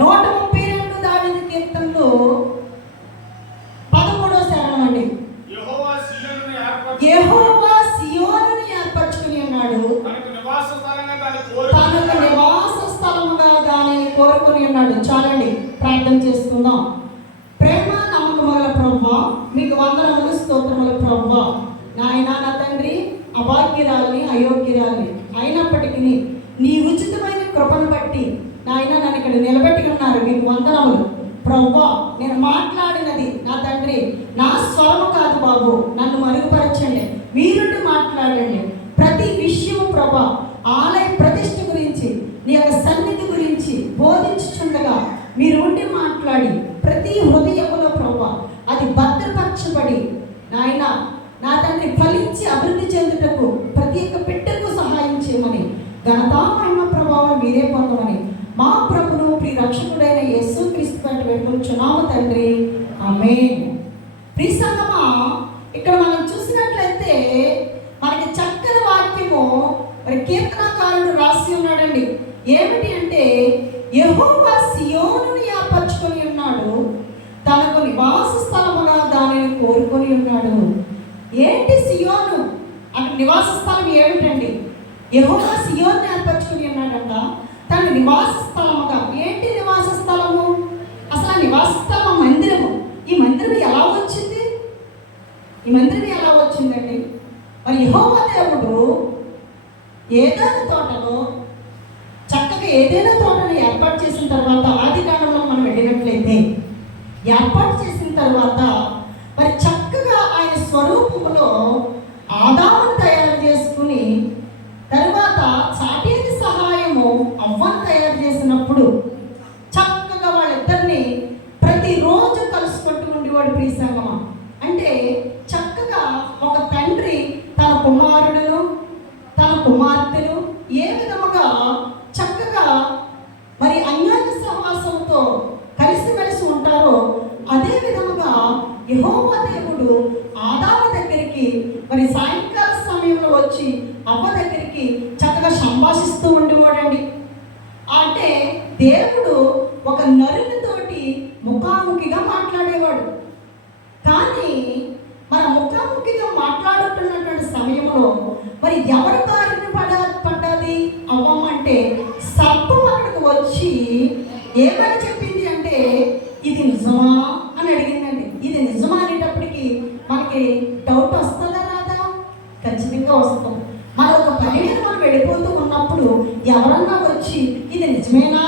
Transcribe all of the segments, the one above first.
132 దావీదు కీర్తనలో 13వ శరణం అండి. యెహోవా సియోనును ఏర్పరచుకుని ఉన్నాడు, తనకు నివాస స్థలముగా దానిని కోరుకుని ఉన్నాడు. చాలండి, ప్రార్థన చేసుకుందాం. ప్రేమ నమ్మకముల ప్రభువా, మీకు వందనములు స్తోత్రములు ప్రభువా. నాయనా, నా తండ్రి, అభాగ్యురాల్ని, అయోగ్యురాల్ని అయినప్పటికీ నీ ఉచితమైన కృపను బట్టి నాయన నన్ను ఇక్కడ నిలబెట్టి ఉన్నారు. మీకు వందనములు ప్రభువా. నేను మాట్లాడినది నా తండ్రి నా స్వరము కాదు బాబు, నన్ను మరుగుపరచండి, మీరుండి మాట్లాడండి. ప్రతి విషయం ప్రభా, ఆలయ ప్రతిష్ఠ గురించి, నీ యొక్క సన్నిధి గురించి బోధించుచుండగా మీరు ఉండి మాట్లాడి ప్రతి హృదయములో ప్రభా అది భద్రపరచబడి నాయన నా తండ్రి ఫలించి అభివృద్ధి చెందుటకు ప్రతి ఒక్క బిడ్డకు సహాయం చేయమని, ఘనతా మహిమ ప్రభావం మీరే పొందమని మా ప్రభును ప్రియ రక్షకుడైన యేసుక్రీస్తు బట్టి వేడుకొనుచున్నాము తండ్రి, ఆమేన్. ప్రియ సంగమా, ఇక్కడ మనం చూసినట్లయితే మనకి చక్కని వాక్యము మరి కీర్తనకారుడు రాసి ఉన్నాడండి. ఏమిటి అంటే, యెహోవా సియోనును ఏర్పరచుకొని ఉన్నాడు, తనకు నివాస స్థలముగా దానిని కోరుకొని ఉన్నాడు. ఏంటి సియోను? అక్కడ నివాస స్థలం ఏమిటండి? యెహోవా సియోను ఏర్పరచుకొని ఉన్నాడంట, తన నివాస స్థలముగా. ఏంటి నివాస స్థలము? అసలు ఆ నివాస స్థలం మందిరము. ఈ మందిరం ఎలా వచ్చింది? ఈ మందిరం ఎలా వచ్చిందండి? మరి యెహోవా దేవుడు ఏదైనా తోటలో చక్కగా ఏదైనా తోటను ఏర్పాటు చేసిన తర్వాత, ఆది కాలంలో మనం వెళ్ళినట్లయితే ఏర్పాటు చేసిన తర్వాత మరి చక్కగా ఆయన స్వరూపములో ఆదామును తయారు చేసుకుని తర్వాత సాటిని సహాయము అవ్వను తయారు చేసినప్పుడు చక్కగా వాళ్ళిద్దరిని ప్రతిరోజు కలుసుకుంటూ ఉండేవాడు. ప్రియ సంగమా, అంటే చక్కగా ఒక తండ్రి తన కుమారుడును తన కుమార్తెను ఏ విధముగా చక్కగా మరి అన్యోన్య సహవాసంతో కలిసిమెలిసి ఉంటారో, అదే విధముగా యెహోవా దేవుడు ఆదాము దగ్గరికి మరి సాయంకాల సమయంలో వచ్చి అవ్వ దగ్గరికి చక్కగా సంభాషిస్తూ ఉండేవాడండి. అంటే దేవుడు ఒక నరునితోటి ముఖాముఖిగా మాట్లాడేవాడు. కానీ మన ముఖాముఖిగా మాట్లాడుతున్నటువంటి సమయంలో మరి ఎవరి బారిన పడ్డది అవ్వమ్మ అంటే, సర్పం అక్కడికి వచ్చి ఏమని చెప్పింది అంటే, ఇది నిజమా అని అడిగిందండి. ఇది నిజమా అనేటప్పటికి మనకి డౌట్ వస్తుందా రాదా? ఖచ్చితంగా వస్తాం. మన ఒక పని మీద మనం వెళ్ళిపోతూ ఉన్నప్పుడు ఎవరన్నా వచ్చి ఇది నిజమేనా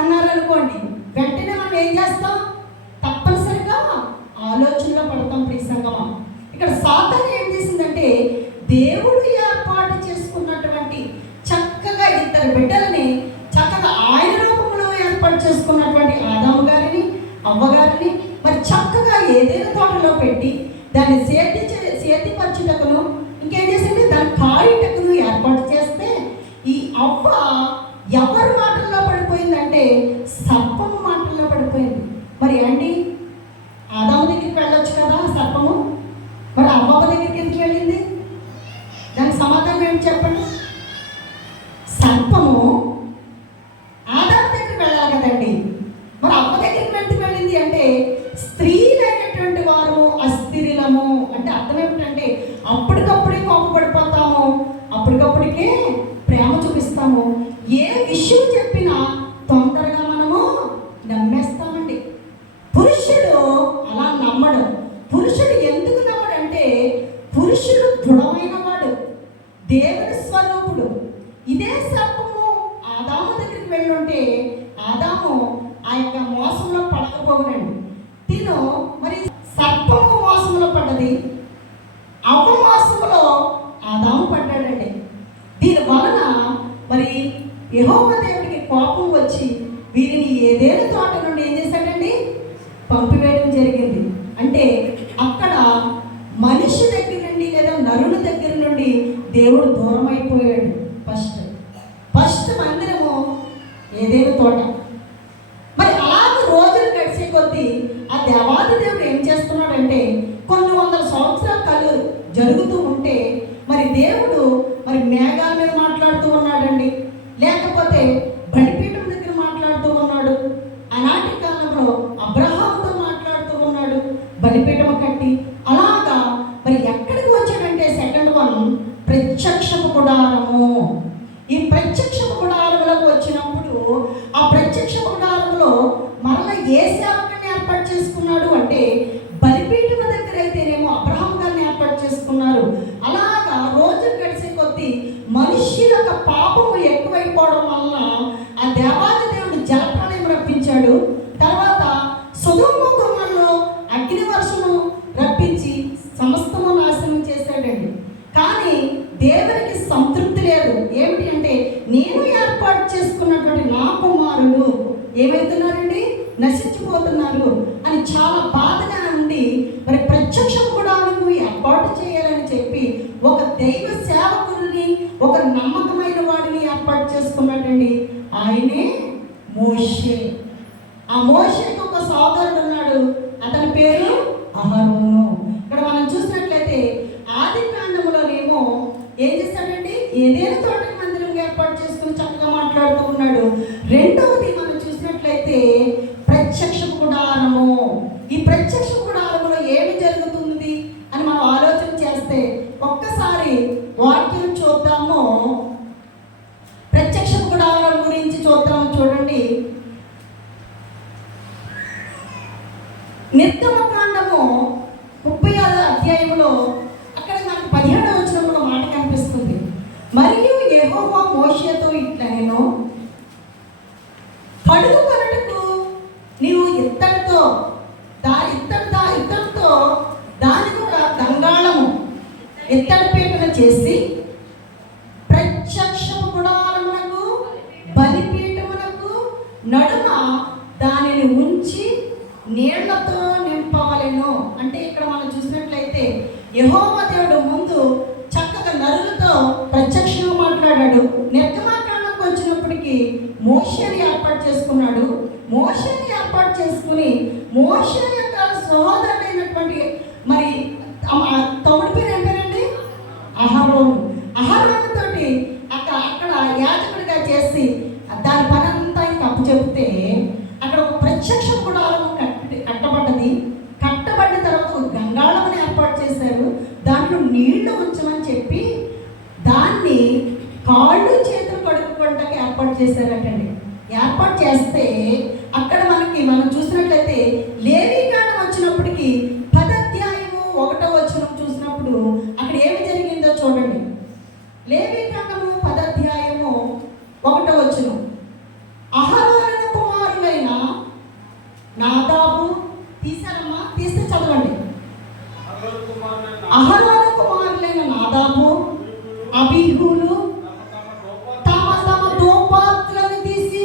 అన్నారనుకోండి, వెంటనే మనం ఏం చేస్తాం? తప్పనిసరిగా ఆలోచనలో పడతాం. ప్రియ సంగమా, ఇక్కడ సాతాను ఏం చేసిందంటే, దేవుడు ఏర్పాటు చేసుకున్నటువంటి చక్కగా ఇద్దరు బిడ్డలని చక్కగా ఆయన రూపంలో ఏర్పాటు చేసుకున్నటువంటి ఆదాము గారిని అవ్వగారిని మరి చక్కగా ఏదైనా తోటలో పెట్టి దాన్ని సేద్యపరచుటకును ఇంకేం చేసింది, దాన్ని కాయుటకును ఏర్పాటు చేస్తే, ఈ అవ్వ ఎవరి మాటల్లో పడిపోయిందంటే సర్పము మాటల్లో పడిపోయింది. మరి అండి, ఆదాము దగ్గరికి వెళ్ళొచ్చు కదా సర్పము, మరి అవ్వ దగ్గరికి ఎందుకు వెళ్ళింది? దానికి సమాధానం ఏంటి చెప్పండి? సర్పము ఆదాము దగ్గరికి వెళ్ళాలి కదండి, మరి అవ్వ దగ్గరికి ఎందుకు వెళ్ళింది అంటే, స్త్రీలైనటువంటి వారు అస్థిరిలము అంటే అర్థం ఏమిటంటే, అప్పటికప్పుడే కోపపడిపోతాము, అప్పటికప్పుడికే ప్రేమ చూపిస్తాము, ఏ విషయం చెప్పినా తొందరగా మనము నమ్మేస్తామండి. పురుషుడు అలా నమ్మడు. పురుషుడు ఎందుకు నమ్మడంటే, పురుషుడు దృఢమైన వాడు, దేవుని స్వరూపుడు. ఇదే సర్పము ఆదాము దగ్గరికి వెళ్ళుంటే ఆదాము ఆ యొక్క మోసంలో పడకపోనండి. తిను మరి సర్పము మోసంలో పడ్డది, అవ్వ మోసంలో ఆదాము పడ్డాడండి. దీని వలన మరి యెహోవా దేవుడికి కోపం వచ్చి వీరిని ఏదైనా తోట నుండి ఏం చేశాడండి? పంపివేయడం జరిగింది. అంటే అక్కడ మనిషి దగ్గర నుండి లేదా నరుల దగ్గర నుండి దేవుడు దూరం అయిపోయాడు. ఫస్ట్ మందిరము ఏదైనా తోట. మరి అలాగ రోజులు గడిచే కొద్దీ ఆ దేవాది దేవుడు ఏం చేస్తున్నాడంటే, కొన్ని వందల సంవత్సరాలు జరుగుతూ ఉంటే మరి దేవుడు మరి మేఘాల మీద మాట్లాడుతూ ఉన్నాడండి, లేకపోతే బలిపీఠం దగ్గర మాట్లాడుతూ ఉన్నాడు, బలిపీఠము కట్టి అలాగా మరి ఎక్కడికి వచ్చాడంటే సెకండ్ వన్ ప్రత్యక్షపు గుడారము. ఈ ప్రత్యక్షపు గుడారములకు వచ్చినప్పుడు ఆ ప్రత్యక్షపు గుడారంలో మరలా ఏ సేవకుని ఏర్పాటు చేసుకున్నాడు అంటే బలిపీఠం దగ్గర అయితేనేమో అబ్రహాం గారిని ఏర్పాటు చేసుకున్నారు. అలాగా రోజు గడిచే కొద్దీ మనుష్యుల యొక్క పాపము ఎక్కువైపోవడం వలన ఆ దేవాది దేవుడు జలప్రళయం రప్పించాడు. తర్వాత సొదొమ గొమొర్రాలో అగ్ని వర్షము రప్పించి సమస్తము నాశనం చేశాడండి. కానీ దేవునికి సంతృప్తి లేదు. ఏమిటి అంటే నేను ఏర్పాటు చేసుకున్నటువంటి నా కుమారులు ఏమవుతున్నారండి, నశించిపోతున్నారు అని చాలా బాధగా ఉండి మరి ప్రత్యక్షం కూడా ఏర్పాటు చేయాలని చెప్పి ఒక దైవ సేవకుడిని, ఒక నమ్మకమైన వాడిని ఏర్పాటు చేసుకున్నాడండి. ఆయనే మోషే. ఆ మోషేకి ఒక సోదరుడు ఉన్నాడు, అతని పేరు అహరోను. ఇక్కడ మనం చూసినట్లయితే ఆది కాండములోనేమో ఏం చేస్తాడండి, ఏదైనా తోటకి మందిరం ఏర్పాటు చేసుకుని చక్కగా మాట్లాడుతూ ఉన్నాడు. రెండవది మనం చూసినట్లయితే ప్రత్యక్ష గుడారము. ఈ ప్రత్యక్ష గుడారములో ఏమి జరుగుతుంది అని మనం ఆలోచన చేస్తే ఒక్కసారి వాక్యం చూద్దాము. ప్రత్యక్ష గుడారం గురించి చూద్దాము. చూడండి, నిర్గమకాండము 36వ అధ్యాయంలో అక్కడ మనకు 17వ వచనంలో మాట కనిపిస్తుంది. మరియు యెహోవా మోషేతో ఇట్లనెను, పడుగు కొనుటకు నీవు ఇత్తడితో దాని కూడా గంగాళము ఇత్తడి పీటన చేసి ప్రత్యక్షపు గుడారమునకు బలిపీఠమునకు నడుమ దానిని ఉంచి నీళ్లతో నింపవలెను. అంటే ఇక్కడ మనం చూసినట్లయితే యెహోవా దేవుడు ముందు చక్కగా నరులతో ప్రత్యక్షంగా మాట్లాడాడు. నిర్గమకాండంకి వచ్చినప్పటికీ మోషేని ఏర్పాటు చేసుకున్నాడు. మోషేని ఏర్పాటు చేసుకుని మోషే యొక్క సహోదరుడైనటువంటి మరి తమ్ముడి పేరు ఏం పేరండి, అహరోను. అహరోను తోటి అక్కడ యాజకుడిగా చేసి దాని పని అంతా ఇంకా అప్పు చెబితే అక్కడ ఒక ప్రత్యక్ష గుడారం కట్టబడ్డది. కట్టబడిన తర్వాత ఒక గంగాళముని ఏర్పాటు చేశారు. దాంట్లో నీళ్లు ఉంచమని చెప్పి దాన్ని కాళ్ళు చేతులు కడుక్కోవడానికి ఏర్పాటు చేశారటండి. ఏర్పాటు చేస్తే అక్కడ మనం చూసినట్లయితే లేవీకాండం వచ్చినప్పటికీ 10వ అధ్యాయము 1వ వచనం చూసినప్పుడు అక్కడ ఏమి జరిగిందో చూడండి. లేవీకాండము 10వ అధ్యాయము 1వ వచనం, అహరోను కుమారులైన నాదాబు, తీసారమ్మా, తీస్తే చదవండి. అహరోను కుమారులైన నాదాబు, అబీహులు తమ తమ ధూపార్తులను తీసి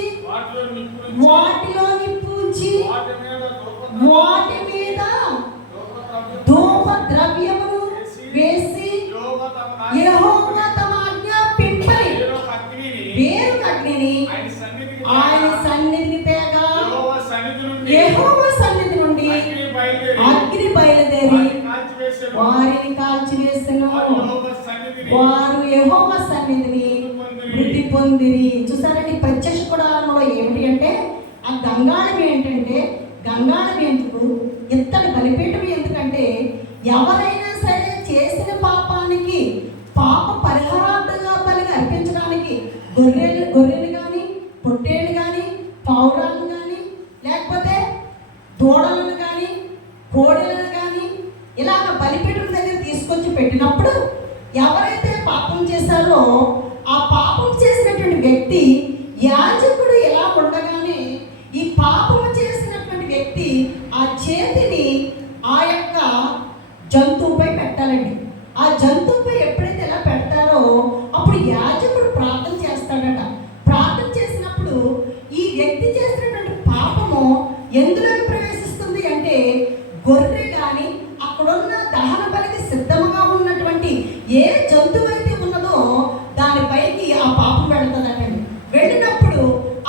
వాటిలో నిప్పుంచి వాటి మీద ధూప ద్రవ్యమును వేసి యెహోవా తమ ఆజ్ఞాపింపని వేరొక అగ్నిని ఆయన సన్నిధిని తేగా యెహోవా సన్నిధి నుండి అగ్ని బయలుదేరి వారిని కాల్చివేసెను. వారు యెహోవా సన్నిధిని వృద్ధి పొందిరి. చూసారండి, ప్రత్యక్ష గుడారంలో ఏమిటి అంటే ఆ గంగాళం ఏంటంటే, గంగాళం ఎందుకు, ఇత్తడి బలిపీఠం ఎందుకంటే ఎవరైనా సరే చేసిన పాపానికి పాప పరిహారార్థంగా బలిగా అర్పించడానికి గొర్రెలు కానీ, పొట్టేళ్ళు కానీ, పౌరాలను కానీ, లేకపోతే దూడలను కానీ, కోడెలను కానీ ఇలాగ బలిపీఠం దగ్గర తీసుకొచ్చి పెట్టినప్పుడు ఎవరైతే పాపం చేశారో ఆ పాపం చేసినటువంటి వ్యక్తి యాజకుడు ఎలా ఉండగానే ఈ పాపం చేసినటువంటి వ్యక్తి ఆ చేతిని ఆ యొక్క జంతువుపై పెట్టాలండి. ఆ జంతువుపై ఎప్పుడైతే ఎలా పెడతారో అప్పుడు యాజకుడు ప్రార్థన చేస్తాడట. ప్రార్థన చేసినప్పుడు ఈ వ్యక్తి చేసినటువంటి పాపము ఎందులోకి ప్రవేశిస్తుంది అంటే గొర్రె కానీ అక్కడున్న దహన బలికి సిద్ధంగా ఉన్నటువంటి ఏ జంతువు అయితే ఉన్నదో దానిపైకి ఆ పాపం వెళుతుందటండి. వెళ్ళినప్పుడు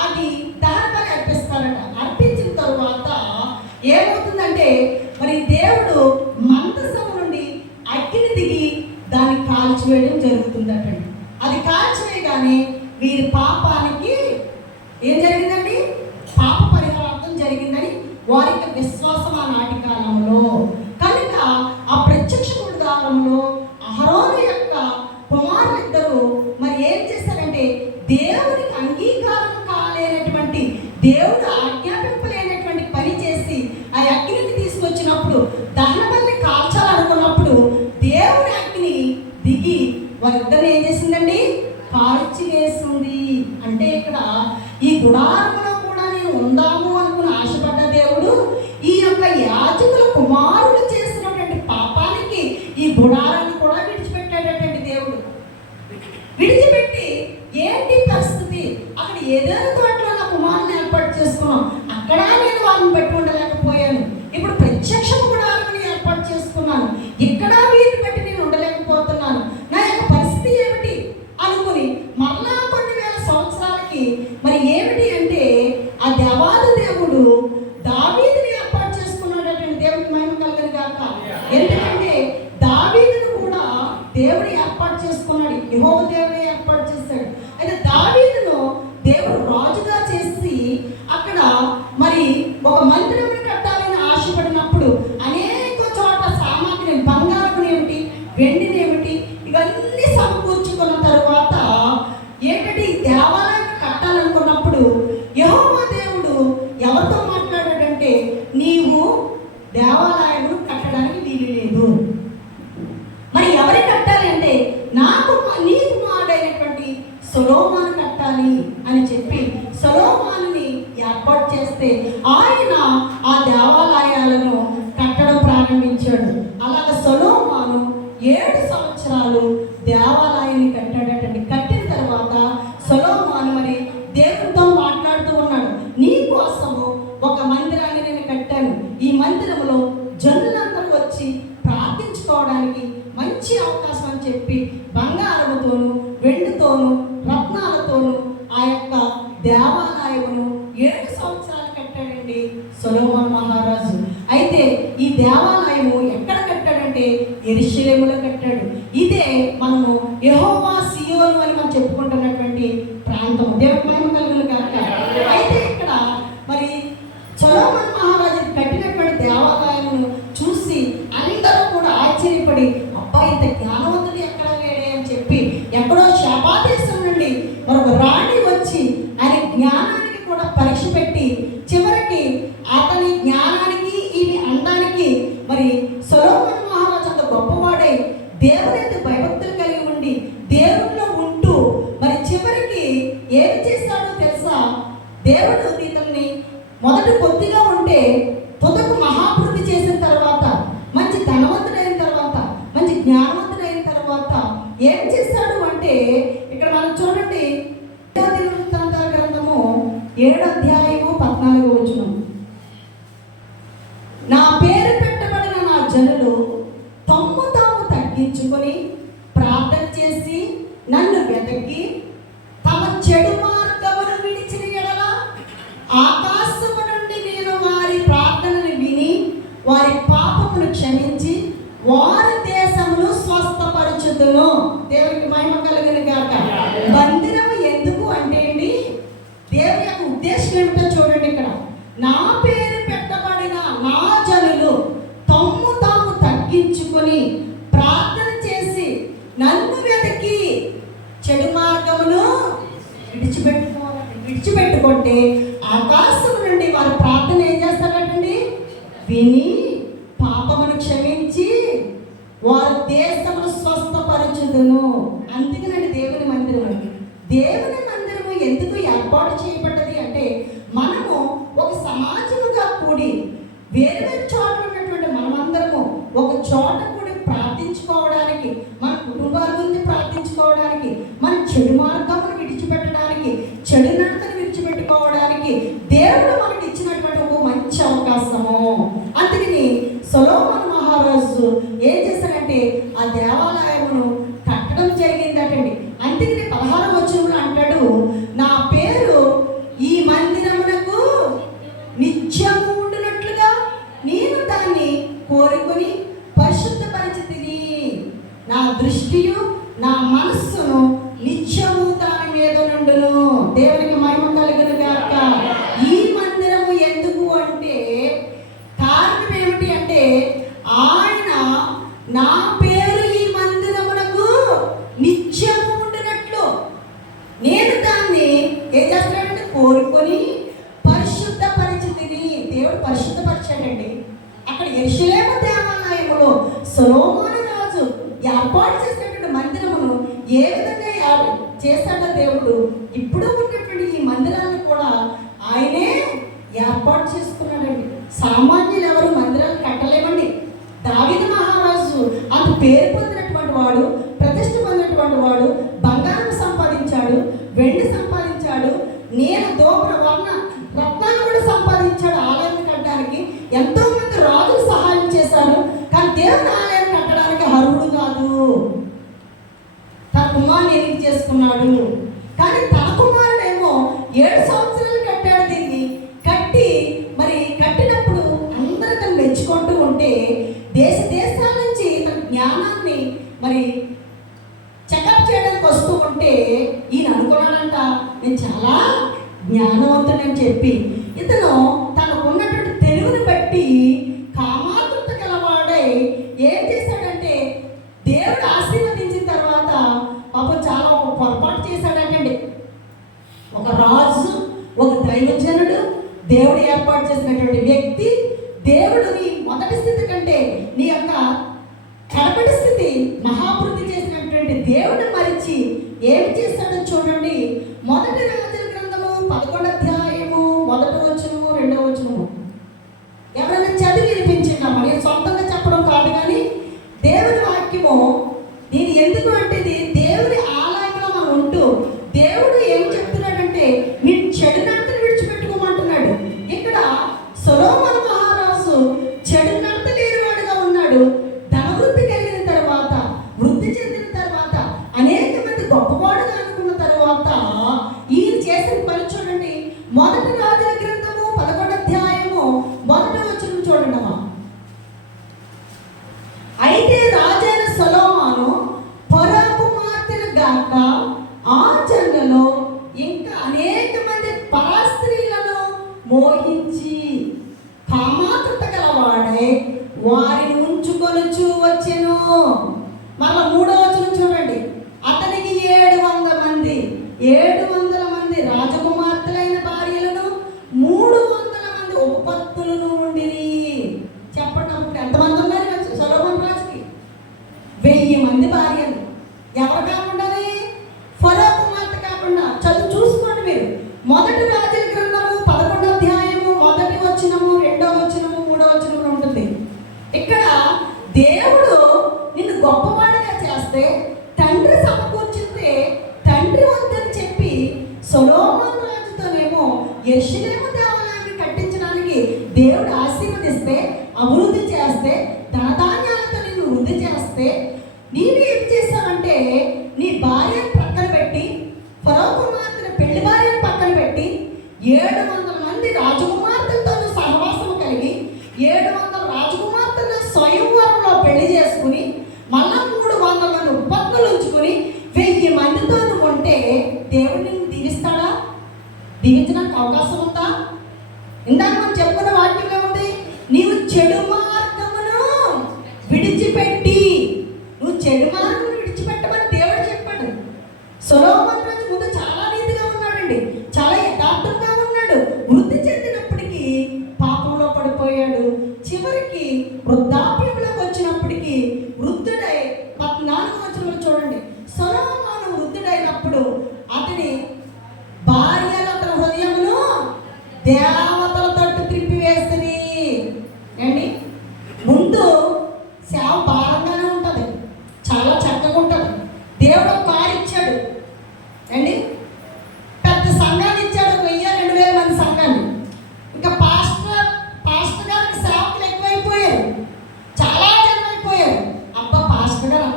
అది దహన బలి అర్పిస్తారట. అర్పించిన తరువాత ఏమవుతుందంటే మరి దేవుడు మందసము నుండి అగ్ని దిగి దాన్ని కాల్చివేయడం జరుగుతుందటండి. అది కాల్చివేయగానే వీరి పాపానికి ఏం జరిగిందండి, పాప పరిహారార్థం జరిగిందని వారికి విశ్వాసం. ఆనాటి కాలంలో దేవుడు ఆజ్ఞాపింపలేనటువంటి పని చేసి ఆ అగ్నిని తీసుకొచ్చినప్పుడు దహన బలిని కాల్చాలనుకున్నప్పుడు దేవుడి అగ్ని దిగి వారిద్దరు ఏం చేసిందండి? కాల్చి వేసింది. అంటే ఇక్కడ ఈ గుడారంలో కూడా నేను ఉందాము అనుకుని ఆశపడ్డ దేవుడు ఈ యొక్క యాజకుల కుమారులు చేసినటువంటి పాపానికి ఈ గుడారాన్ని కూడా విడిచిపెట్టాడటండి దేవుడు. విడిచిపెట్టి ఏంటి పరిస్థితి? అక్కడ ఏదైనా తోటలో నా కుమారుని ఏర్పాటు చేసుకున్నాం, అక్కడ నేను వారిని పెట్టి ఉండలేకపోయాను. ఇప్పుడు ప్రత్యక్ష గుడారాన్ని ఏర్పాటు చేసుకున్నాను, ఇక్కడ వీరిని పెట్టి నేను ఉండలేకపోతున్నాను. నా యొక్క పరిస్థితి ఏమిటి అనుకుని మరలా కొన్ని వేల సంవత్సరాలకి మరి ఏమిటి అంటే ఆ దేవాది దేవుడు దావీదుని ఏర్పాటు చేసుకున్నాడటండి. దేవుడికి మహిమ కలుగును గాక. ఎందుకంటే దావీదును కూడా దేవుడు ఏర్పాటు చేసుకున్నాడు, యెహోవా దేవుడే ఏర్పాటు చేశాడు. అయితే దావీదును దేవుడు రాజుగా చేసి అక్కడ మరి ఒక మందిరం కట్టాలని ఆశపడినప్పుడు అనేక చోట సామాగ్రి, బంగారం ఏమిటి, వెండిని ఏమిటి, ఇవన్నీ సమకూర్చుకున్న తర్వాత ఏంటంటే ఈ దేవాలయం కట్టాలనుకున్నప్పుడు యెహోవా దేవుడు ఎవరితో మాట్లాడాడంటే, నీవు దేవాలయం కట్టడానికి వీలు లేదు. మరి ఎవరు కట్టాలి అంటే నాకు నీ కుమారుడైనటువంటి సొలొమోను కట్టాలి అని చెప్పి సొలొమోనుని ఏర్పాటు చేస్తే ఆయన ఆ దేవాలయాలను కట్టడం ప్రారంభించాడు. అలాగే సొలొమోను 7 సంవత్సరాలు దేవాలయాన్ని కట్టాడటండి. కట్టిన తర్వాత సొలొమోను మరి దేవునితో మాట్లాడుతూ ఉన్నాడు, నీ కోసము ఒక మందిరాన్ని నేను కట్టాను, ఈ మందిరంలో జనులందరూ వచ్చి ప్రార్థించుకోవడానికి మంచి అవకాశం అని చెప్పి బంగారముతోను వెండితోను రత్నాలతోను ఆ యొక్క దేవాలయమును 7 సంవత్సరాలు కట్టాడండి సొలొమోను మహారాజు. అయితే ఈ దేవాలయము ఎక్కడ కట్టాడంటే యెరూషలేములో కట్టాడు. ఇదే మనము యెహోవా సియోను అని మనం చెప్పుకుంటున్నటువంటి ప్రాంతం. దేవుని మహిమ కలుగును గాక. అయితే ఇక్కడ మరి సొలొమోను మహారాజు కట్టినటువంటి దేవాలయమును చూసి అందరూ కూడా ఆశ్చర్యపడి, అబ్బాయి ఇంత జ్ఞానవంతుడు ఎక్కడ లేడే అని చెప్పి ఎక్కడో శాపాదేశం నుండి మరొక రాణి వచ్చి ఆయన జ్ఞానానికి కూడా పరీక్ష పెట్టి చివరికి అతని జ్ఞానానికి ఇవి అనడానికి మరి సొలొమోను మహారాజు అంత గొప్పవాడై దేవుని భయభక్తులు కలిగి ఉండి దేవుడిలో ఉంటూ మరి చివరికి ఏమి చేస్తాడో తెలుసా? దేవుడు ఇతన్ని మొదట కొద్దిగా ఉంటే తుదకు మహాభివృద్ధి చేసిన తర్వాత, మంచి ధనవంతుడైన తర్వాత, మంచి జ్ఞానవంతుడైన తర్వాత ఏం చేస్తాడు అంటే ఇక్కడ మనం చూడండి, దినవృత్తాంతాల గ్రంథము 7వ అధ్యాయము 14వ వచనం. నా పేరు పెట్టబడిన నా జనులు తమ్ము తాము తగ్గించుకొని ప్రార్థన చేసి నన్ను వెతకి తమ చెడు మార్గమును విడిచిన యెడల ఆకాశము నుండి నేను వారి ప్రార్థనను విని వారి పాపమును క్షమించి వారి దేశమును స్వస్థపరచుదును. దేవునికి మహిమ కలుగును గాక. మందిరము ఎందుకు అంటే అండి, దేవుని యొక్క ఉద్దేశం ఏమిటో చూడండి. ఇక్కడ నా పేరు పెట్టబడిన నా జనులు తమ్ము తాము తగ్గించుకొని ప్రార్థన చేసి నన్ను వెతికి చెడు మార్గమును విడిచిపెట్టుకుంటే ఆకాశం నుండి వారి ప్రార్థన ఏం చేస్తారంటండి, విని పాపమును క్షమించి వారి దేశమును స్వస్థపరచుదును. అందుకనండి దేవుని మందిరం. దేవుని మందిరము ఎందుకు ఏర్పాటు చేయబడ్డది అంటే, మనము ఒక సమాజముగా కూడి వేరు వేరు చోట్ల ఉన్నటువంటి మనమందరము ఒక చోట కూడి ప్రార్థించుకోవడానికి, మన కుటుంబాల గురించి ప్రార్థించుకోవడానికి, మన చెడు మార్గమును విడిచిపెట్టడానికి, చెడు నడతను విడిచిపెట్టుకోవడానికి దేవుడు మనకి ఇచ్చినటువంటి ఒక మంచి అవకాశము. అందుకని సొలొమోను మహారాజు ఏం చేశాడంటే ఆ దేవాలయమును కట్టడం జరిగిందటండి. అందుకని 16వ వచనంలో అంటాడు, నా పేరు ఈ మందిరమునకు నిత్యము ఉండినట్లుగా నేను దాన్ని కోరుకొని పరిశుద్ధపరిచితిని. నా దృష్టియు నా మనస్సును నిత్యము దాని మీద నుండును. దేవునికి మహిమ కలుగును గాక. ఈ మందిరము ఎందుకు అంటే కారణం ఏమిటి అంటే, ఆయన నా పేరు ఈ మందిరమునకు నిత్యము ఉండినట్లు నేను దాన్ని ఏం చేస్తానంటే కోరుకొని పరిశుద్ధ దేవుడు పరిశుద్ధపరిచాడండి. అక్కడ యెరూషలేము దేవాలయములో సొలొమోను రాజు ఏర్పాటు చేసినటువంటి మందిరమును ఏ విధంగా చేశాడో దేవుడు ఇప్పుడు ఉన్నటువంటి ఈ మందిరాలను కూడా ఆయనే ఏర్పాటు చేసుకున్నాడండి. సామాన్యులు ఎవరు మందిరాలు కట్టలేమండి. దావీదు మహారాజు అంత పేరు పొందినటువంటి వాడు, ప్రతిష్ఠ పొందినటువంటి వాడు, బంగారం సంపాదించాడు, వెండి సంపాదించాడు, నీల దోపుర వర్ణ రత్నాలు కూడా సంపాదించాడు. ఆలయం కట్టడానికి ఎంతో మంది రాజులు సహాయం చేశారు. కానీ దేవుని ఆలయం కట్టడానికి అర్హుడు కాదు. తన కుమారుని ఎన్నిక చేసుకున్నాడు. కానీ తన కుమారుడేమో 7 సంవత్సరాలు కట్టాడు. దీన్ని కట్టి మరి కట్టినప్పుడు అందరూ తను మెచ్చుకుంటూ ఉంటే దేశ దేశాల నుంచి తన జ్ఞానాన్ని మరి చెకప్ చేయడానికి వస్తూ ఉంటే ఈయన అనుకున్నాడంట, నేను చాలా జ్ఞానవంతుడని చెప్పి ఇతను తనకు ఉన్నటువంటి తెలివిని బట్టి కామాతృత గలవాడై ఏం చేశాడంటే దేవుడు ఆశీర్వదించిన తర్వాత పాపం చాలా ఒక పొరపాటు చేశాడంటండి. ఒక రాజు, ఒక దైవజనుడు, దేవుడు ఏర్పాటు చేసినటువంటి వ్యక్తి, దేవుడిని మొదటి స్థితి కంటే నీ యొక్క కడపటి స్థితి మహాభివృద్ధి చేసినటువంటి దేవుడిని మరిచి ఏం చేశాడో చూడండి. మొదటి రాజుల గ్రంథము 11వ అధ్యాయము 1వ వచనము 2వ వచనము ఎవరైనా చదివి వినిపించినామా? నేను సొంతంగా చెప్పడం కాదు, కానీ దేవుని వాక్యము దీని ఎందుకు అంటే దేవుని ఆలయంలో మనం ఉంటూ దేవుడు ఏం చెప్తున్నాడంటే మీ చెడు నడతను విడిచిపెట్టుకోమంటున్నాడు. ఇక్కడ సొలొమోను మహారాజు చెడు నడత లేనివాడుగా ఉన్నాడు. ధనవృద్ధి కలిగిన తర్వాత, వృద్ధి చెందిన తర్వాత, అనేక మంది గొప్పవాడుగా అనుకున్న తర్వాత ఈయన చేసిన పని చూడండి. మొదటి రాజుల గ్రంథము 11వ అధ్యాయము 1వ వచనం చూడండి అమ్మా. అయితే రాజైన సొలొమోను ఫరో కుమార్తెను గాక ఆ జనులలో ఇంకా అనేక మంది పరస్త్రీలను మోహించి కామాతృత గలవాడై వారిని ఉంచుకొనుచు వచ్చెను. మళ్ళా 3వ వచనం చూడండి. అతనికి 700 మంది రాజకుమార్తెలైన భార్యలను 300 మంది ఉపపత్తులను ఉండిరి. చెప్పండి, అప్పుడు ఎంతమంది ఉన్నారు సొలొమోను రాజుకి? 1000 మంది భార్యలు. ఎవరు కాకుండా? ఫరో కుమార్తె కాకుండా. చదువు చూసుకోండి మీరు. మొదటి రాజుల గ్రంథము 11వ అధ్యాయము 1వ వచనము 2వ వచనము 3వ వచనము ఉంటుంది. ఇక్కడ దేవుడు నిన్ను గొప్పవాడిగా చేస్తే, తండ్రి సమకూర్చితే తండ్రి వద్దని చెప్పి సొలొమోను రాజుతోనేమో యెరూషలేము దేవాలయాన్ని కట్టించడానికి దేవుడు ఆశీర్వదిస్తే, అభివృద్ధి చేస్తే, ధనధాన్యాలతో నిన్ను వృద్ధి చేస్తే నీవు ఏం చేస్తావంటే నీ భార్యను పక్కన పెట్టి, ఫరో కుమార్తెను పెళ్లి భార్యను పక్కన పెట్టి 700 మంది రాజకుమార్తెలతో సహవాసం కలిగి 700 రాజకుమార్తెలను స్వయంవరంలో పెళ్లి చేసుకుని మళ్ళా 300 మంది ఉపపత్తులు ఉంచుకుని 1000 మందితో ఉంటే దేవుడు నిన్ను దీవిస్తాడా? దీవించడానికి అవకాశం ఉందా? ఇందాక మనం చెప్పుకున్న వాక్యం ఏముంది? నీవు చెడు మార్గమును విడిచిపెట్టి, నువ్వు చెడు మార్గమును విడిచిపెట్టమని దేవుడు చెప్పాడు. సొలొమోను రాజు ముందు చాలా నీతిగా ఉన్నాడండి, చాలా యథార్థంగా ఉన్నాడు. వృద్ధి చెందినప్పటికీ పాపంలో పడిపోయాడు. చివరికి వృద్ధాప్యంలోకి వచ్చినప్పటికీ వృద్ధుడై 14వ వచనంలో చూడండి. సొలొమోను వృద్ధుడైనప్పుడు అతని భార్యలు అతని హృదయమును దేవతల తట్టు త్రిప్పివేస్తుంది. అండి, ముందు సేవ భారంగానే ఉంటుంది, చాలా చక్కగా ఉంటుంది. దేవుడు కారు ఇచ్చాడు అండి, పెద్ద సంఘాన్ని ఇచ్చాడు, 1000-2000 మంది సంఘాన్ని. ఇంకా పాస్టర్ గారికి సేవకులు ఎక్కువైపోయారు, చాలా జనం అయిపోయారు. అబ్బా పాస్టర్ గారు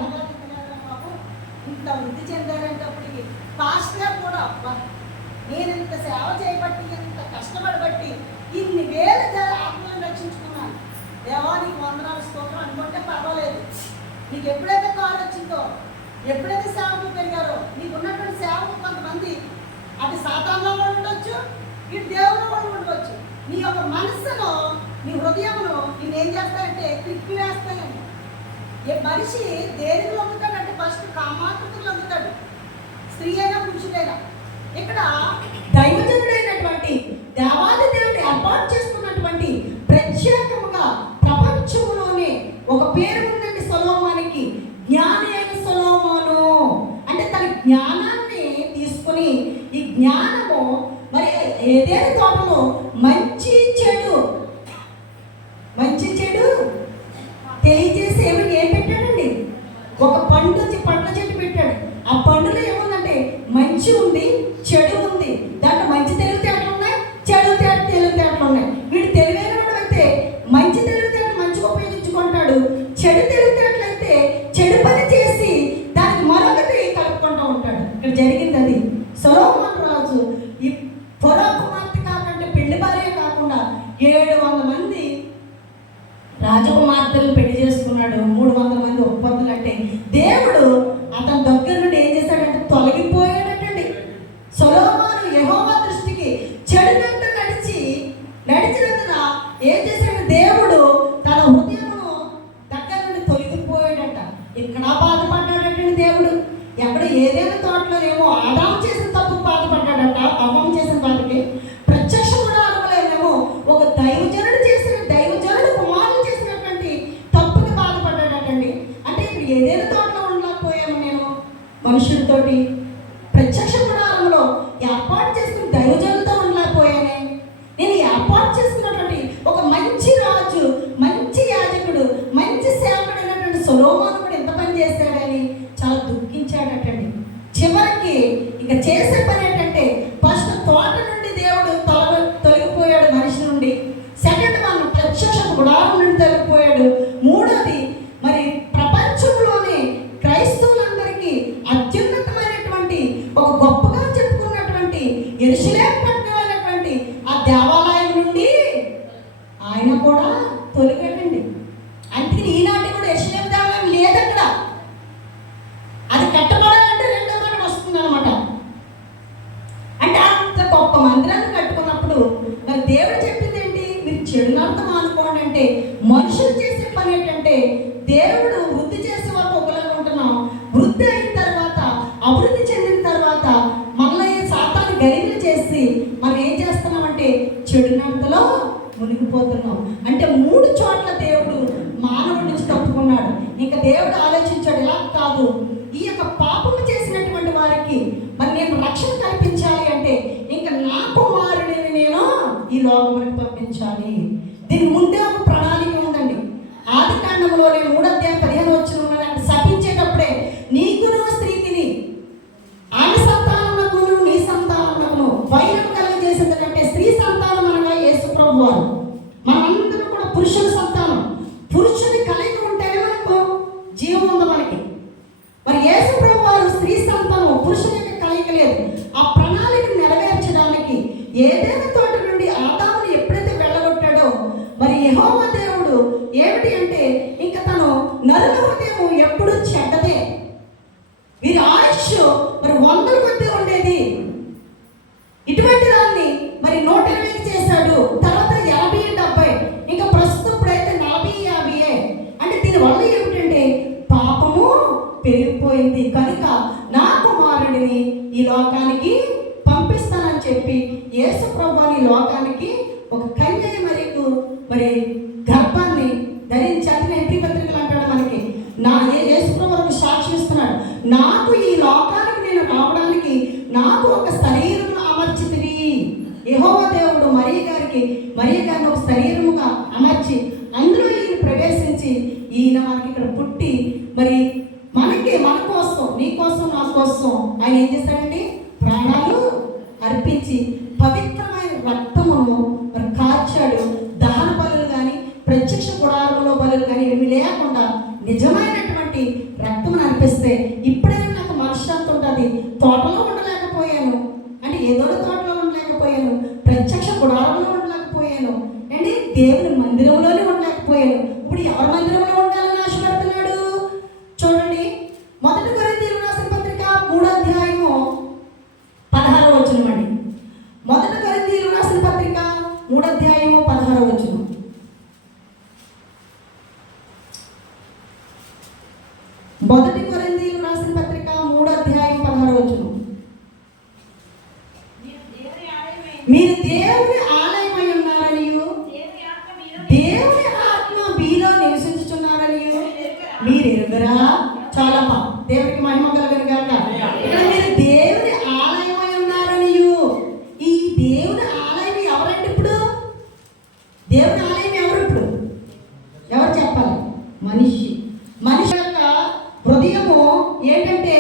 ఇంత వృద్ధి చెందారంటప్పటికి పాస్టర్ గారు కూడా అబ్బా నేను ఇంత సేవ చేయబట్టి, ఇంత కష్టపడబట్టి ఇన్ని వేల ఆత్మలను రక్షించుకున్నాను, దేవానికి వందనాలు స్తోత్రం అనుకుంటే పర్వాలేదు. నీకు ఎప్పుడైతే కాల్ వచ్చిందో, ఎప్పుడైతే సేవకులు పెరిగారో, నీకు ఉన్నటువంటి సేవకు కొంతమంది అది సాతానులో వాళ్ళు ఉండొచ్చు, ఇటు దేవుల్లో వాళ్ళు ఉండవచ్చు. నీ యొక్క మనస్సును, నీ హృదయమును నేనేం చేస్తానంటే తిప్పి వేస్తానండి. మనిషి దేనికి లొంగుతాడంటే ఫస్ట్ కామాతృతకు లొంగుతాడు, స్త్రీ అయినా పురుషుడైనా. ఇక్కడ దైవజనుడైనటువంటి దేవాది దేవుడు ఏర్పాటు చేసుకున్నటువంటి 700 మంది రాజకుమార్తెలు పెళ్లి చేసుకున్నాడు. 300 మంది ఒప్పందులు. అంటే దేవుడు అతని దగ్గర నుండి ఏం చేశాడంటే తొలగిపోయాడటండి. సొలొమోను యెహోవా దృష్టికి చెడునట్టు నడిచినందున ఏం చేశాడు, దేవుడు తన హృదయమును దగ్గర నుండి తొలగిపోయాడట. ఇక్కడ బాధపడ్డాడటండి దేవుడు. ఎక్కడ ఏదైనా తోటలోనేమో ఆదాము చేసిన తప్పుకు బాధపడ్డాడట, అవ్వం చేసిన బాధకి. ప్రత్యక్ష గుడారములోనేమో ఒక దైవజనుడు కుమారులు చేసినటువంటి తప్పుకి బాధపడ్డాడటండి. అంటే ఇప్పుడు ఏదైనా తోటలో ఉండలేకపోయాము నేను మనుషులతోటి. ప్రత్యక్ష గుడారంలో ఏర్పాటు చేసుకుని దైవజనులతో ఉండలేకపోయానే. నేను ఏర్పాటు చేసుకున్నటువంటి ఒక మంచి రాజు, మంచి యాజకుడు, మంచి సేవకుడు అయినటువంటి సొలొమోను కూడా ఎంత పని చేశాడని చాలా దుఃఖించాడటండి. చివరికి ఇక చేసే పని ఏంటంటే ఫస్ట్ తోట నుండి దేవుడు తొలగిపోయాడు మనిషి నుండి. సెకండ్ వన్ ప్రత్యక్ష గుడారం నుండి తొలగిపోయాడు. మూడోది మరి ప్రపంచంలోనే క్రైస్తవులందరికీ అత్యున్నతమైనటువంటి ఒక గొప్పగా చెప్పుకున్నటువంటి యెరూషలేము పట్టణమైనటువంటి ఆ దేవాలయం నుండి ఆయన కూడా తొలగాడండి. అందుకని ఈనాటి కూడా యెరూషలేము దేవాలయం లేదు అక్కడ. అది కట్టబడాలంటే రెండో మాట వస్తుంది అనమాట. అంటే అంత గొప్ప మందిరాన్ని కట్టుకున్నప్పుడు మరి దేవుడు చెప్పింది ఏంటి, మీరు చెడునర్థం అనుకోండి. అంటే మనుషులు చేసే పని ఏంటంటే దేవుడు వృద్ధి చేసే వరకు ఒకలాగా ఉంటున్నాం. వృద్ధి అయిన తర్వాత, అభివృద్ధి చెందిన తర్వాత మళ్ళీ సాతాను గరికలు చేసి మనం ఏం చేస్తున్నామంటే చెడునడతలో మునిగిపోతున్నాం. అంటే 3 చోట్ల దేవుడు మానవుడి నుంచి తప్పుకున్నాడు. ఇంకా దేవుడు ఆలోచించాడు, ఇలా కాదు, ఈ యొక్క పాపము చేసినటువంటి వారికి మరి నేను రక్షణ కల్పించాలి అంటే ఇంకా నా కుమారుడిని నేను ఈ లోకములకు పంపించాలి. దీని ముందే ఒక ప్రణాళిక ఉందండి. ఆదికాండములోనే 3:15 ఉన్నదంటే శపించేటప్పుడే నీకును స్త్రీకిని ఆమె సంతానమునకును నీ సంతానమునకును వైరం కలుగజేసింది. అంటే స్త్రీ సంతానం అనగా యేసు ప్రభువు వారు. మనందరూ కూడా పురుషుల సంతానం. పురుషుని కలిగి ఉంటేనే మనకు జీవం ఉంది మనకి. మరి యేసు ప్రభువు వారు స్త్రీ సంతానం, పురుషుని యొక్క కలిగి లేదు. ఆ ప్రణాళిక నెరవేర్చడానికి ఏదైనా తోట నుండి ఆదాముని ఎప్పుడైతే వెళ్ళగొట్టాడో మరి యెహోవా దేవుడు ఏమిటి అంటే ఇంకా తను నరుల హృదయము ఎప్పుడు చెడ్డదే, వీరి ఆయుష్ మరి 100 కొద్ది ఉండేది. ఇటువంటి దాన్ని మరి 120 చేశాడు. తర్వాత 80, 70, ఇంకా ప్రస్తుతం ఇప్పుడైతే 40, 50. అంటే దీనివల్ల ఏమిటంటే పాపము పెరిగిపోయింది. కనుక నా కుమారుడిని ఈ లోకానికి పంపిస్తానని చెప్పి యేసు ప్రభువుని లోకానికి ఒక కన్య మరి గర్భాన్ని ధరించాలని హెబ్రీ పత్రికలు అంటాడు మనకి. యేసు ప్రభువుకు సాక్ష్యం ఇస్తున్నాడు, నాకు ఈ లోకానికి నేను రావడానికి నాకు ఒక శరీరం అమర్చితివి. యెహోవా దేవుడు మరియ గారిని ఒక శరీరముగా అమర్చి అందులో ఈయన ప్రవేశించి ఈయన మనకి ఇక్కడ పుట్టి మరి మన కోసం, నీ కోసం, నా కోసం ఆయన ఏం చేశాడండి, ప్రాణాలు అర్పించి పవిత్రమైన రక్తమును మరి కార్చాడు. దహన బలులు కానీ ప్రత్యక్ష గుడారంలో బలులు కానీ ఏమి లేకుండా నిజమైనటువంటి రక్తమును అర్పిస్తే ఇప్పుడైనా నాకు మనశ్శాంతి ఉంటుంది. తోటలో ఉండలేకపోయాను అంటే ఏదో తోటలో ఉండలేకపోయాను, ప్రత్యక్ష గుడారంలో ఉండలేకపోయాను అండి, దేవుని మందిరంలోనే ఉండలేకపోయాను. ఇప్పుడు ఎవరి మందిరంలో ఉండాలని ఆశపడుతున్నాడు చూడండి. 1 కొరింథీయులకు రాసిన పత్రిక 3:16 అండి. 1 కొరింథీయులకు రాసిన పత్రిక 3:16. 1 కొరింథీయులకు రాసిన పత్రిక 3:16. మీరు దేవుని ఆలయమై ఉన్నారనియు దేవుని ఆత్మ మీలో నివసించుచున్నారని మీరు ఎరుగరా. చాలా దేవునికి మహిమ కలుగును గాక. ఇక్కడ మీరు దేవుని ఆలయమై ఉన్నారనియు. ఈ దేవుని ఆలయం ఎవరండి? ఇప్పుడు దేవుని ఆలయం ఎవరు? ఇప్పుడు ఎవరు చెప్పాలి? మనిషి యొక్క హృదయము ఏంటంటే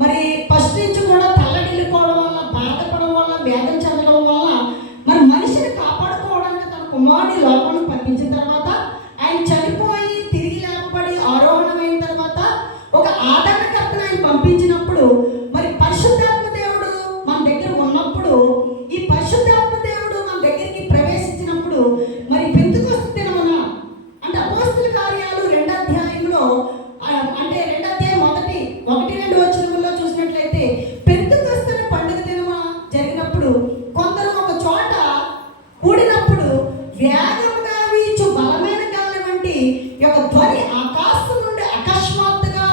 మరి ఫస్ట్ నుంచి కూడా తల్లడిల్లిపోవడం వల్ల, బాధపడడం వల్ల, వేదన చెందడం వల్ల మరి మనిషిని కాపాడుకోవడానికి తన కుమారుడి లోకాన్ని పంపించిన తర్వాత ఆయన చనిపోయి తిరిగి లేపబడి ఆరోహణమైన తర్వాత ఒక ఆదరణకర్తను ఆయన పంపించినప్పుడు మరి పరిశుద్ధాత్మ దేవుడు మన దగ్గర ఉన్నప్పుడు, ఈ పరిశుద్ధాత్మ దేవుడు మన దగ్గరికి ప్రవేశించినప్పుడు వేగముగా వీచు బలమైన గాలి వంటి యొక్క ధ్వని ఆకాశం నుండి అకస్మాత్తుగా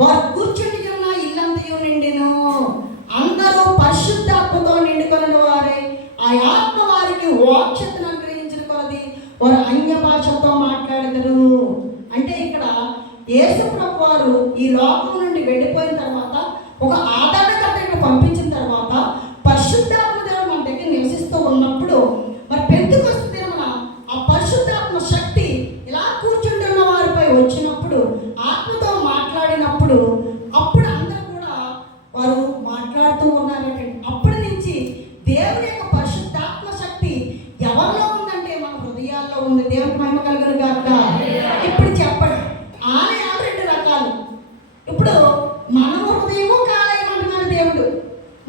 వారు కూర్చుని ఉన్న ఇల్లంతయు నిండెను. అందరూ పరిశుద్ధాత్మతో నిండుకొనిన వారే ఆ ఆత్మ వారికి వాక్శక్తిని అనుగ్రహించిన కొలది వారు అన్య భాషతో మాట్లాడతారు. అంటే ఇక్కడ యేసు ప్రభువు వారు ఈ లోకం నుండి వెళ్ళిపోయిన తర్వాత ఒక ఆదరణకర్తను పంపించిన తర్వాత పరిశుద్ధాత్మ దేవుడు మన దగ్గర నివసిస్తూ ఉన్నప్పుడు మరి పెంతెకొస్తు దినమున ఆ పరిశుద్ధాత్మ శక్తి ఇలా కూర్చుంటున్న వారిపై వచ్చినప్పుడు ఆత్మతో మాట్లాడినప్పుడు అప్పుడు అందరూ కూడా వారు మాట్లాడుతూ ఉన్నారంటే అప్పటి నుంచి దేవుని యొక్క పరిశుద్ధాత్మ శక్తి ఎవరిలో ఉందంటే మన హృదయాల్లో ఉంది. దేవునికి మహిమ కలుగును గాక. ఇప్పుడు చెప్పండి, ఆలయాలు రెండు రకాలు. ఇప్పుడు మన హృదయము కాలయం అంటున్నాడు దేవుడు,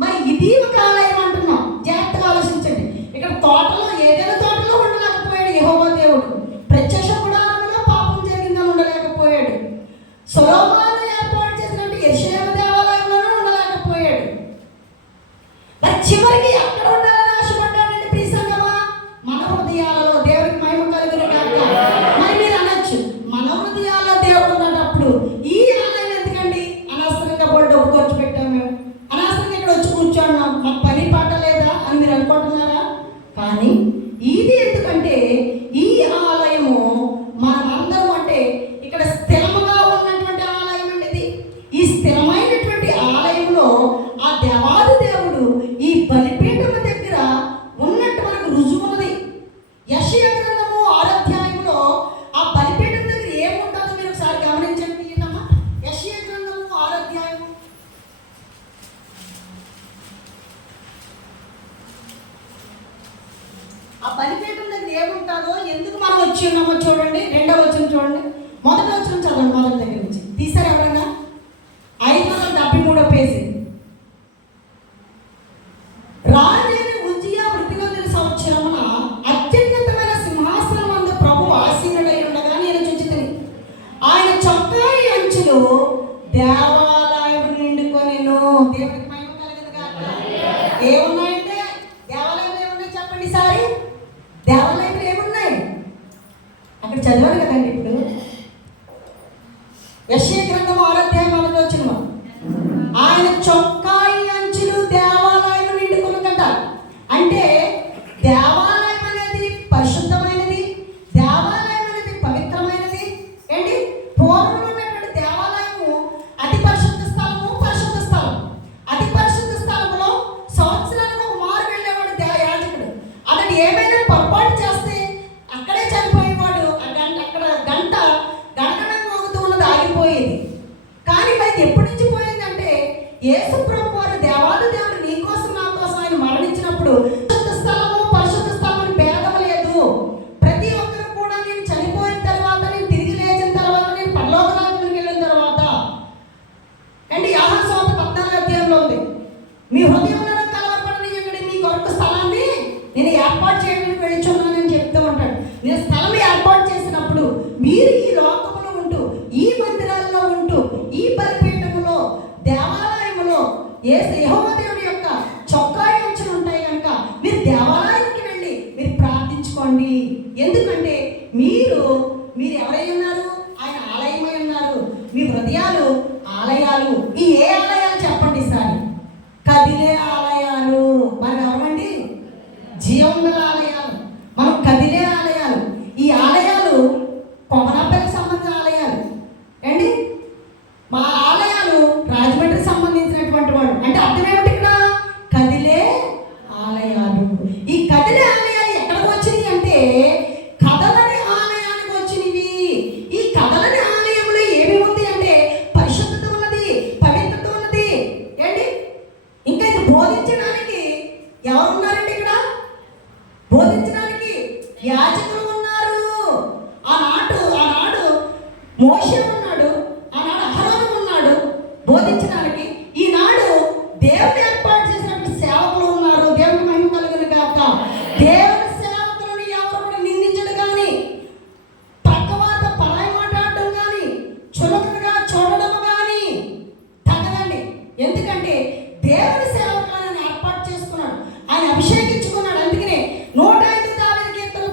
మరి ఇది ఒక ఆలయం అంటున్నాం. జాగ్రత్తగా ఆలోచించండి. ఇక్కడ తోటలో ఏదైనా తోటలో ఉండలేకపోయాడు యెహోవా దేవుడు. ప్రత్యక్ష గుడారంలో పాపం జరిగిందని ఉండలేకపోయాడు. సొలొమోను ఏర్పాటు చేసినట్టు యెరూషలేము దేవాలయంలోనూ ఉండలేకపోయాడు. మరి చివరికి ఎక్కడ ఉండాలని ఆశపడ్డాడండి ప్రియ సంగమా? మన హృదయాలలో. దేవుడికి మహిమ కలుగును గాక. మరి మీరు అనొచ్చు, మన హృదయాల్లో దేవుడు ఉన్నప్పుడు ఈ ఆలయం ఎందుకండి? అనవసరంగా కూడా డబ్బు ఖర్చు పెట్టాం, మేము అనవసరంగా ఇక్కడ వచ్చి కూర్చోన్నాం, మాకు పని పాట లేదా అని మీరు అనుకుంటున్నారా? కానీ ఇది ఎందుకంటే ఈ ఆలయము మనమందరం అంటే ఇక్కడ స్థిరముగా ఉన్నటువంటి ఆలయం అండి ఇది. ఈ స్థిరమైనటువంటి ఆలయంలో ఆ దేవాది దేవుడు ఈ బలిపీఠము దగ్గర ఉన్నట్టు మనకు రుజువున్నది. యెషయా గ్రంథము 6వ అధ్యాయంలో ఆ బలిపీఠం దగ్గర ఏముంటుందో మీరు ఒకసారి గమనించండి. యెషయా గ్రంథము 6వ అధ్యాయము ఆ బలిపీఠం దగ్గర ఏముంటుందో, ఎందుకు మనం వచ్చి ఉన్నామో చూడండి. 2వ వచనం చూడండి, 1వ వచనం చదవండి. మొదటి దగ్గర నుంచి తీసారు ఎవరైనా? 573వ పేజీ. రాజైన ఉజ్జియా వృద్ధిగొందిన సంవత్సరమున అత్యున్నతమైన సింహాసనం అందు ప్రభువు ఆసీనుడై ఉండగా నేను చూచితిని. ఆయన చొక్కాయి అంచులు దేవాలయం నిండుకొనెను. దేవునికి మహిమ కలుగును గాక. ఏమున్నాయంటే దేవాలయంలో ఏమున్నాయి చెప్పండి సారి? దేవాలయంలో ఏమున్నాయి? అక్కడ చదివాను కదండి. ఇప్పుడు యెషయా గ్రంథం 6వ అధ్యాయం 1వ వచనం, ఆయన చొక్కాయి అంచులు దేవాలయం నిండుకొనుగట. అంటే దేవాలయం అనేది పరిశుద్ధమైనది, దేవాలయం అనేది పవిత్రమైనది. ఏంటి? పూర్వం ఉన్నటువంటి దేవాలయము అతి పరిశుద్ధ స్థలము, పరిశుద్ధ స్థలం. అతి పరిశుద్ధ స్థలంలో సంవత్సరానికి ఒక మారు వెళ్ళేవాడు యాజకుడు. అతడు ఏమైనా పొరపాటు చేస్తే అక్కడే చనిపోయేవాడు. అక్కడ గంట గణగణ మోగుతూ ఉన్నది ఆగిపోయేది. కానీ మరి ఎప్పటి నుంచి పోయిందంటే యేసు ప్రభు వారు దేవాది దేవుడు నీ కోసం నా కోసం ఆయన మరణించినప్పుడు పరిశుద్ధ స్థలము, పరిశుద్ధ స్థలం అని భేదం లేదు. ప్రతి ఒక్కరు కూడా నేను చనిపోయిన తర్వాత, నేను తిరిగి లేచిన తర్వాత, నేను పరలోక రాజ్యానికి వెళ్ళిన తర్వాత అండి యోహాను సువార్త 14వ అధ్యాయంలో ఉంది, మీ హృదయంలో కలవరపడనీయకుడి, మీ కొరకు స్థలాన్ని నేను ఏర్పాటు చేయడానికి వెళ్ళుచున్నానని చెప్తూ ఉంటాడు. నేను స్థలం ఏర్పాటు చేసినప్పుడు మీరు ఈ లోకములో ఉంటూ, ఈ మందిరాల్లో ఉంటూ, ఈ బలిపీఠములో దేవాలయములో యెహోవా దేవుడి యొక్క చొక్కాయి అంచులు ఉంటాయి కనుక మీరు దేవాలయానికి వెళ్ళి మీరు ప్రార్థించుకోండి. ఎందుకంటే మీరు ఎవరై ఉన్నారు? ఆయన ఆలయమై ఉన్నారు. మీ హృదయాలు ఆలయాలు. ఈ ఏ ఆలయాలు చెప్పండి సార్? కదిలే ఆలయాలు. మనం ఎవరండి? జీవముల ఆలయాలు. మనం కదిలే ఆలయాలు. ఈ ఆలయాలు కొమరాపల్లికి సంబంధించిన ఆలయాలు అండి. మా ఆలయాలు రాజమండ్రికి సంబంధించినటువంటి వాడు. అంటే అర్థం ఏమిటి? ఇక్కడ కదిలే ఆలయాలు. ఈ కదిలే ఆలయాలు ఎక్కడికి వచ్చినాయి అంటే కదలని ఆలయానికి వచ్చినవి. ఈ కదలని ఆలయంలో ఏమి ఉంది అంటే పరిశుద్ధత ఉన్నది, పవిత్రత ఉన్నది. ఏంటి? ఇంకా ఇది బోధించడానికి ఎవరు ఉన్నారండి? ఇక్కడ బోధించడానికి యాజకులు ఉన్నారు. ఆనాడు మోషే ఉన్నాడు, ఆనాడు అహరోను ఉన్నాడు బోధించడానికి. ఈనాడు దేవుడు ఏర్పాటు చేసినటువంటి సేవకులు ఉన్నారు. దేవునికి మహిమ కలుగును గాక. దేవుని సేవకులను ఎవరు కూడా నిందించడు కానీ, పక్కవాత పరాయి మాట్లాడడం కానీ, చులకనగా చూడడం కానీ తగదండి. ఎందుకంటే దేవుని సేవకులను ఏర్పాటు చేసుకున్నాడు, ఆయన అభిషేకించుకున్నాడు. అందుకనే 105 దావీదు కీర్తనలు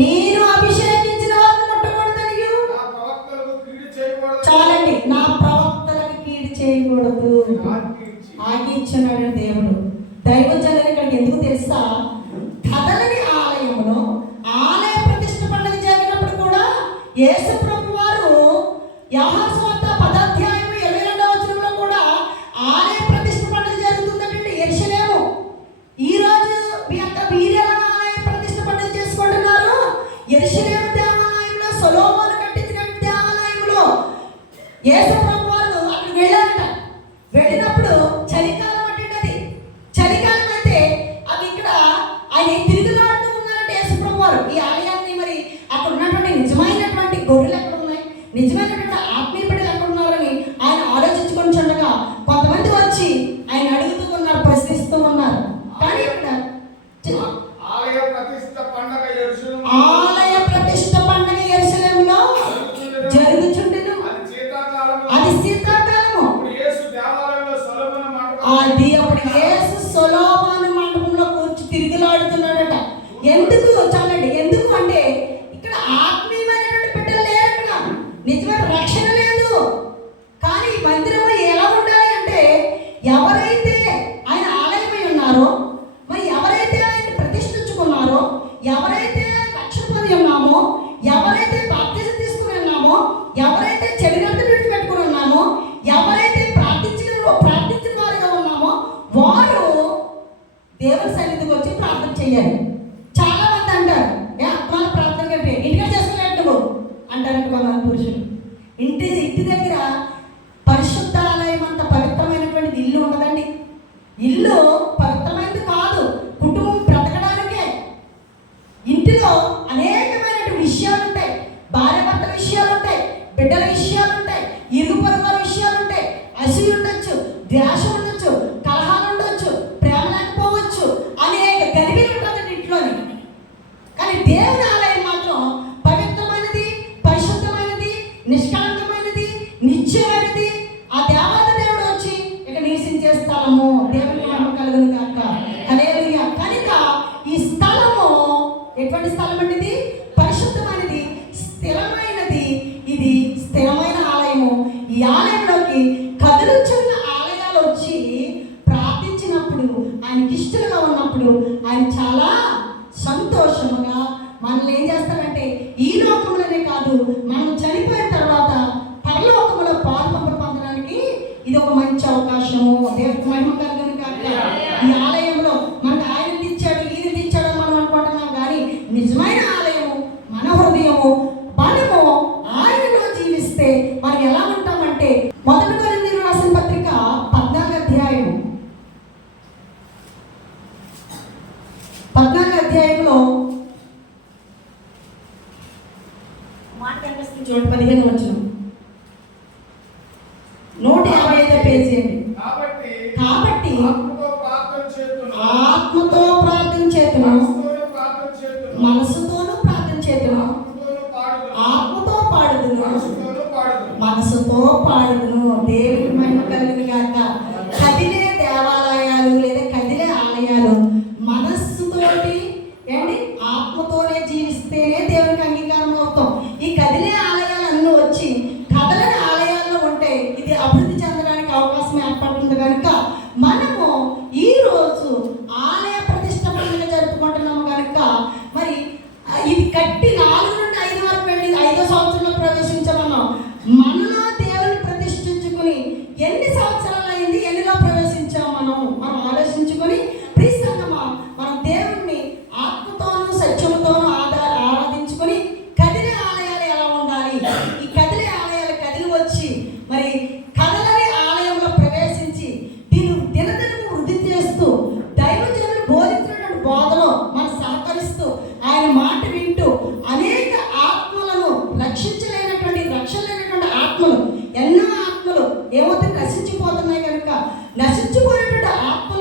నేను అభిషేకించిన వారిని ముట్టకూడదని చాలండి. నా ప్రవక్తలకు కీడు చేయకూడదు ఆజ్ఞించున్నాడు దేవుడు. దైవజనులు ఇక్కడికి ఎందుకు తెలుసా? కదలని ఆలయంలో ఆలయ ప్రతిష్ఠ పండుగ జరిగినప్పుడు కూడా యేసు ప్రభు వారు యోహాను సువార్త 10:22 కూడా ఆలయ ప్రతిష్ఠ పండుగ జరుగుతుందంటే యెరూషలేము. ఈ రోజు మీ యొక్క వీర్యాల ఆలయ ప్రతిష్ఠ పండుగ చేసుకుంటున్నారు. యెరూషలేము దేవాలయంలో సొలొమోను కట్టించిన దేవాలయంలో యేసు ప్రభు వారు అక్కడికి వెళ్ళారట. వెళ్ళినప్పుడు చలికాలం పట్టినది. చలికాలం అయితే అవి ఇక్కడ ఆయన తిరుగులాడుతూ ఉన్నారంటే యేసు ప్రభు వారు ఈ ఆలయాన్ని. మరి అక్కడ ఉన్నటువంటి నిజమైనటువంటి గొర్రెలు ఎక్కడ ఉన్నాయి, నిజమైనటువంటి ఆత్మీయ బిడ్డలు ఎక్కడ ఉన్నారని ఆయన ఆలోచించుకొని చుండగా కొంతమంది వచ్చి ఆయన అడుగుతూ ఉన్నారు, ప్రశ్నిస్తూ ఉన్నారు. కానీ ఇక్కడ ఆలయ ప్రతిష్ఠ పండుగ యెరూషలేములో జరుగుచుండెను. అది శీతాకాలము. అది అప్పుడు యేసు సొలొమోను మండపంలో కూర్చి తిరుగులాడుతున్నాడట. ఎందుకు చాలండి, ఎందుకు అంటే ఇక్కడ ఆత్మీయమైనటువంటి బిడ్డలు లేరు, అక్కడ నిజమైన రక్షణ లేదు. కానీ మందిరం ఎలా ఉండాలి అంటే ఎవరైతే ఆయన ఆలయమై ఉన్నారో, మరి ఎవరైతే ఆయన ప్రతిష్ఠించుకున్నారో, ఎవరైతే రక్షణ పొంది ఉన్నామో, ఎవరైతే బాప్తిజం తీసుకుని ఉన్నామో, ఎవరైతే చెడుగంట విడిచిపెట్టుకుని ఉన్నామో, ఎవరైతే ప్రార్థించిన వారిగా ఉన్నామో వారు దేవుని సన్నిధికి వచ్చి ప్రార్థన చేయాలి. చాలా మంది అంటారు, ఏ ఆత్మాల ప్రార్థన కంటే ఇంటిగా చేసుకోలేడు అంటారంట కొంతమంది పురుషులు. ఇంటి దగ్గర పరిశుద్ధ ఆలయం అంత పవిత్రమైనటువంటి ఇల్లు ఉండదండి. ఇల్లు పవిత్రమైనది కాదు, కుటుంబం బ్రతకడానికే. ఇంటిలో అనేకమైనటువంటి విషయాలు ఉంటాయి. భార్య భర్తల విషయాలు ఉంటాయి, బిడ్డల విషయాలు ఉంటాయి, ఇరుగు పొరుగుల విషయాలు ఉంటాయి. అసూయ ఉండొచ్చు, ద్వేష ఉండొచ్చు, కలహాలు ఉండొచ్చు, ప్రేమ లేకపోవచ్చు, అనేక గరిబీలు ఉంటుందండి ఇంట్లోని. కానీ దేవుని ఆలయం మాత్రం పవిత్రమైనది, పరిశుద్ధమైనది, నిష్కలంకమైనది, నిత్యమైనది. ఆ దేవత దేవుడు వచ్చి ఇక నివసించే స్థలము. దేవుని మహిమ కలుగును గాక. హల్లెలూయా. కనుక ఈ స్థలము ఎటువంటి స్థలం అంటే ఇది పరిశుద్ధమైనది, స్థిరమైనది. ఇది స్థిరమైన ఆలయము. ఈ ఆలయంలోకి కదులుచున్న ఆలయాలు వచ్చి ప్రార్థించినప్పుడు, ఆయనకి ఇష్టంగా ఉన్నప్పుడు ఆయన చాలా సంతోషముగా మనల్ని ఏం చేస్తాడంటే ఈ లోకంలోనే కాదు, మనం చనిపోయిన తర్వాత పరలోకములో పాల్పంపు పొందడానికి ఇది ఒక మంచి అవకాశము. దేవునికి మహిమ కలుగును గాక. ఈ ఆలయంలో మనకు ఆయన తెచ్చాడు, ఈయన తెచ్చాడు మనం అనుకుంటున్నాం. కానీ నిజమైన ఆలయము మన హృదయము. మనము ఆయనలో జీవిస్తే మనం ఎలా ఉంటామంటే, 1 కొరింథీయులకు రాసిన పత్రిక 14 అధ్యాయంలో మాట కనిపిస్తుంది చూడండి, 15 వచనం. 155 పేజీ అండి. కాబట్టి ఆత్మతో ప్రార్థన చేతును, మనసుతోనూ ప్రార్థన చేతును, ఆత్మతో పాడుదును, మనసుతో పాడుదును. దేవుని మహిమ కలుగును గాక. కదిలే దేవాలయాలు లేదా కదిలే ఆలయాలు మనస్సుతోటి ఏంటి ఆత్మతోనే జీవిస్తేనే దేవునికి అంగీకారం అవుతాం. ఈ కదిలే ఆలయాలన్నీ వచ్చి కదలని ఆలయాల్లో ఉంటే ఇది అభివృద్ధి చెందడానికి అవకాశం ఏర్పడుతుంది. కనుక మనము ఈ రోజు ఆలయ ప్రతిష్ఠ పండుగ జరుపుకుంటున్నాము. కనుక మరి ఇది కట్టి 4 నుండి 5 వరకు వెళ్ళి 5వ సంవత్సరంలో ప్రవేశించామన్నాం. మనలో దేవుని ప్రతిష్ఠించుకుని ఎన్ని సంవత్సరాలు అయింది, ఎన్నిలో ప్రవేశించాం మనం ఆలోచించుకొని ప్రీసంగమా మనం దేవుణ్ణి ఆత్మతోనూ సత్యముతోనూ ఆరాధించుకొని కదిలే ఆలయాలు ఎలా ఉండాలి, ఈ కదిలే ఆలయాలు కదిలి వచ్చి మరి కదలని ఆలయంలో ప్రవేశించి దీన్ని దినదినము వృద్ధి చేస్తూ దైవజనులు బోధించినటువంటి బోధలో మనం సహకరిస్తూ ఆయన మాట వింటూ అనేక ఆత్మలను రక్షణ లేనటువంటి ఆత్మలు, ఎన్నో ఆత్మలు ఏమవుతుంది నశించిపోతున్నాయి. కనుక నశించిపోయేటువంటి ఆత్మ